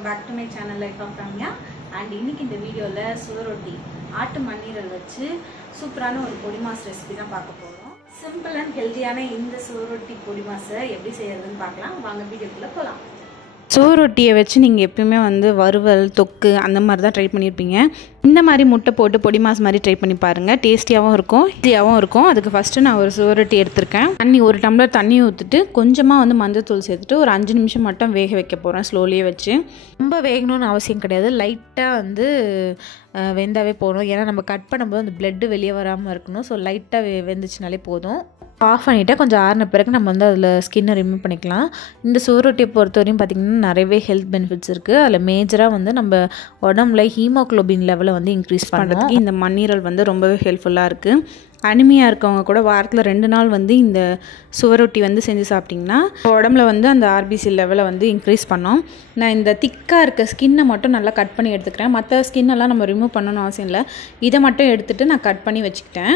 welcome back to my channel Life of Ramya. And இன்னைக்கு இந்த வீடியோல சுவரொட்டி ஆட்டு மண்ணீரல் வச்சு சூப்பரான ஒரு பொடி மாஸ் ரெசிபி தான் பார்க்க போறோம். சிம்பிள் அண்ட் ஹெல்தியான இந்த சுவரொட்டி பொடி மாஸை எப்படி செய்யறதுன்னு பார்க்கலாம். வாங்க வீடியோக்குள்ள போலாம். சுவரொட்டியை வச்சு நீங்கள் எப்பயுமே வறுவல் தொக்கு அந்த மாதிரி தான் ட்ரை பண்ணியிருப்பீங்க. இந்த மாதிரி முட்டை போட்டு பொடி மாஸ் மாதிரி ட்ரை பண்ணி பாருங்கள். டேஸ்டியாகவும் இருக்கும், ஈஸியாகவும் இருக்கும். அதுக்கு ஃபஸ்ட்டு நான் ஒரு சுவரொட்டி எடுத்திருக்கேன். ஒரு டம்ளர் தண்ணி ஊற்றிட்டு கொஞ்சமாக மஞ்சள்தூள் சேர்த்துட்டு ஒரு 5 நிமிஷம் மட்டும் வேக வைக்க போகிறேன் ஸ்லோலியே வச்சு. ரொம்ப வேகணும்னு அவசியம் கிடையாது, லைட்டாக வெந்தாவே போதும். ஏன்னா நம்ம கட் பண்ணும்போது அந்த பிளட்டு வெளியே வராமல் இருக்கணும். ஸோ லைட்டாக வெந்துச்சுனாலே போதும். ஆஃப் பண்ணிவிட்டு கொஞ்சம் ஆறின பிறகு நம்ம அதில் ஸ்கின்னை ரிமூவ் பண்ணிக்கலாம். இந்த சுவரொட்டியை பொறுத்தவரையும் பார்த்திங்கன்னா நிறையவே ஹெல்த் பெனிஃபிட்ஸ் இருக்குது. அதில் மேஜராக நம்ம உடம்புல ஹீமோக்ளோபின் லெவலை இன்க்ரீஸ் பண்ணுறதுக்கு இந்த மண்ணீரல் ரொம்பவே ஹெல்ப்ஃபுல்லாக இருக்குது. அனிமியாக இருக்கவங்க கூட வாரத்தில் 2 நாள் இந்த சுவரொட்டி செஞ்சு சாப்பிட்டிங்கன்னா உடம்புல அந்த ஆர்பிசி லெவலை இன்க்ரீஸ் பண்ணோம். நான் இந்த திக்காக இருக்க ஸ்கின்னை மட்டும் நல்லா கட் பண்ணி எடுத்துக்கிறேன். மற்ற ஸ்கின்னெல்லாம் நம்ம ரிமூவ் பண்ணணும்னு அவசியம் இல்லை. இதை மட்டும் எடுத்துகிட்டு நான் கட் பண்ணி வச்சுக்கிட்டேன்.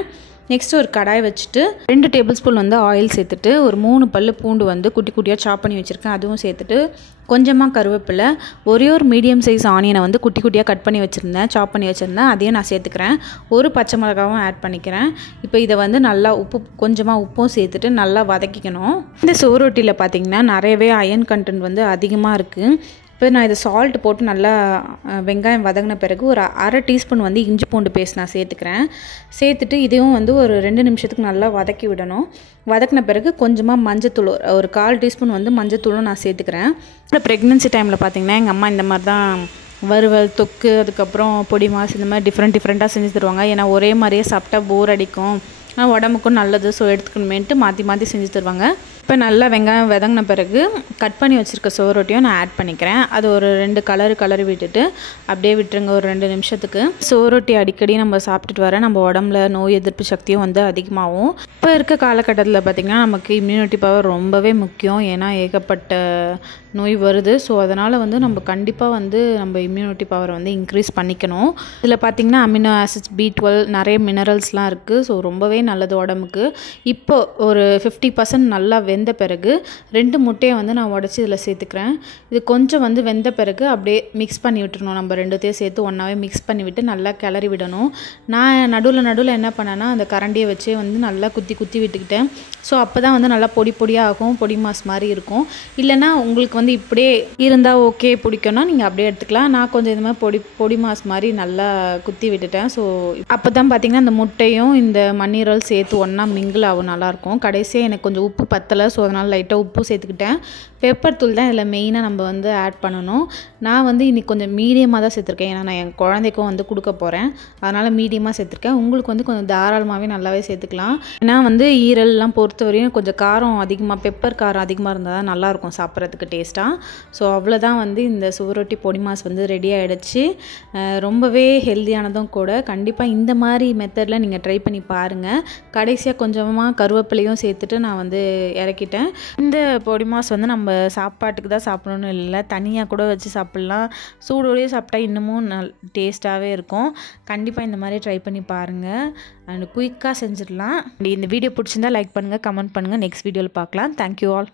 நெக்ஸ்ட்டு ஒரு கடாய் வச்சுட்டு 2 டேபிள் ஸ்பூன் ஆயில் சேர்த்துட்டு ஒரு 3 பல்லு பூண்டு குட்டி குட்டியாக சாப் பண்ணி வச்சுருக்கேன். அதுவும் சேர்த்துட்டு கொஞ்சமாக கருவேப்பிலை, ஒரே ஒரு மீடியம் சைஸ் ஆனியனை குட்டி குட்டியாக கட் பண்ணி வச்சுருந்தேன், சாப் பண்ணி வச்சுருந்தேன். அதையும் நான் சேர்த்துக்கிறேன். ஒரு பச்சை மிளகாவும் ஆட் பண்ணிக்கிறேன். இப்போ இதை நல்லா கொஞ்சமாக உப்பும் சேர்த்துட்டு நல்லா வதக்கிக்கணும். இந்த சுவரொட்டியில் பார்த்திங்கன்னா நிறையவே அயர்ன் கண்டென்ட் அதிகமாக இருக்குது. இப்போ நான் இதை சால்ட் போட்டு நல்லா வெங்காயம் வதங்கின பிறகு ஒரு 1/2 டீஸ்பூன் இஞ்சி பூண்டு பேஸ்ட் நான் சேர்த்துக்கிறேன். சேர்த்துட்டு இதையும் ஒரு 2 நிமிஷத்துக்கு நல்லா வதக்கி விடணும். வதக்கின பிறகு கொஞ்சமாக மஞ்சத்தூள், ஒரு 1/4 டீஸ்பூன் மஞ்சத்தூளும் நான் சேர்த்துக்கிறேன். அப்புறம் ப்ரெக்னென்சி டைமில் பார்த்திங்கன்னா எங்கள் அம்மா இந்த மாதிரி தான் வறுவல் தொக்கு அதுக்கப்புறம் பொடி மாஸ் இந்த மாதிரி டிஃப்ரெண்ட்டாக செஞ்சு தருவாங்க. ஏன்னா ஒரே மாதிரியே சாப்பிட்டா போர் அடிக்கும், உடம்புக்கும் நல்லது, ஸோ எடுத்துக்கணுமேன்ட்டு மாற்றி செஞ்சு தருவாங்க. இப்போ நல்லா வெங்காயம் வதங்கின பிறகு கட் பண்ணி வச்சுருக்க சுவரொட்டியும் நான் ஆட் பண்ணிக்கிறேன். அது ஒரு 2 கலரி விட்டுட்டு அப்படியே விட்டுருங்க ஒரு 2 நிமிஷத்துக்கு. சுவரொட்டி அடிக்கடி நம்ம சாப்பிட்டுட்டு வர நம்ம உடம்புல நோய் எதிர்ப்பு சக்தியும் அதிகமாகும். இப்போ இருக்க காலகட்டத்தில் பார்த்திங்கன்னா நமக்கு இம்யூனிட்டி பவர் ரொம்பவே முக்கியம். ஏன்னா ஏகப்பட்ட நோய் வருது. ஸோ அதனால் நம்ம கண்டிப்பாக நம்ம இம்யூனிட்டி பவரை இன்க்ரீஸ் பண்ணிக்கணும். இதில் பார்த்திங்கன்னா அமினோ ஆசிட்ஸ், B12 நிறைய மினரல்ஸ்லாம் இருக்குது. ஸோ ரொம்பவே நல்லது உடம்புக்கு. இப்போ ஒரு 50% நல்லா வெந்த பிறகு 2 முட்டையை நான் உடச்சி இதில் சேர்த்துக்கிறேன். இது கொஞ்சம் வெந்த பிறகு அப்படியே மிக்ஸ் பண்ணி விட்டுருணும். நம்ம 2த்தையும் சேர்த்து ஒன்றாவே மிக்ஸ் பண்ணி விட்டு நல்லா கிளறி விடணும். நான் நடுவில் என்ன பண்ணேன்னா அந்த கரண்டியை வச்சு நல்லா குத்தி விட்டுக்கிட்டேன். ஸோ அப்போ தான் நல்லா பொடியாக ஆகும், பொடி மாஸ் மாதிரி இருக்கும். இல்லைனா உங்களுக்கு இப்படியே இருந்தால் ஓகே பிடிக்கும்னா நீங்கள் அப்படியே எடுத்துக்கலாம். நான் கொஞ்சம் இது மாதிரி பொடி மாஸ் மாதிரி நல்லா குத்தி விட்டுட்டேன். ஸோ அப்போ தான் பார்த்திங்கன்னா இந்த முட்டையும் இந்த மண்ணீரல் சேர்த்து ஒன்றா மிங்கிள் ஆகும், நல்லாயிருக்கும். கடைசியாக எனக்கு கொஞ்சம் உப்பு பத்தலை, ஸோ அதனால் லைட்டாக உப்பு சேர்த்துக்கிட்டேன். பெப்பர் தூள் தான் இதில் மெயினாக நம்ம ஆட் பண்ணணும். நான் இன்றைக்கி கொஞ்சம் மீடியமாக தான் சேர்த்துருக்கேன். ஏன்னா நான் என் குழந்தைக்கும் கொடுக்க போகிறேன், அதனால் மீடியமாக சேர்த்துருக்கேன். உங்களுக்கு கொஞ்சம் தாராளமாகவே நல்லாவே சேர்த்துக்கலாம். ஏன்னா ஈரல்லாம் பொறுத்தவரையும் கொஞ்சம் காரம் அதிகமாக, பெப்பர் காரம் அதிகமாக இருந்தால் தான் நல்லாயிருக்கும் சாப்பிட்றதுக்கு டேஸ்ட்டாக. ஸோ அவ்வளோதான் இந்த சுவரொட்டி பொடி மாஸ் ரெடி ஆகிடுச்சு. ரொம்பவே ஹெல்தியானதும் கூட. கண்டிப்பாக இந்த மாதிரி மெத்தடில் நீங்கள் ட்ரை பண்ணி பாருங்கள். கடைசியாக கொஞ்சமாக கருவேப்பிலையும் சேர்த்துட்டு நான் இறக்கிட்டேன். இந்த பொடி மாஸ் நம்ம சாப்பாட்டுக்கு தான் சாப்பிடணும்னு இல்லை, தனியாக கூட வச்சு சாப்பிட்லாம். சூடோடையே சாப்பிட்டா இன்னமும் டேஸ்ட்டாகவே இருக்கும். கண்டிப்பாக இந்த மாதிரி ட்ரை பண்ணி பாருங்கள். அண்ட் குயிக்காக செஞ்சிடலாம். இந்த வீடியோ பிடிச்சிருந்தா லைக் பண்ணுங்கள், கமெண்ட் பண்ணுங்கள். நெக்ஸ்ட் வீடியோவில் பார்க்கலாம். Thank you all.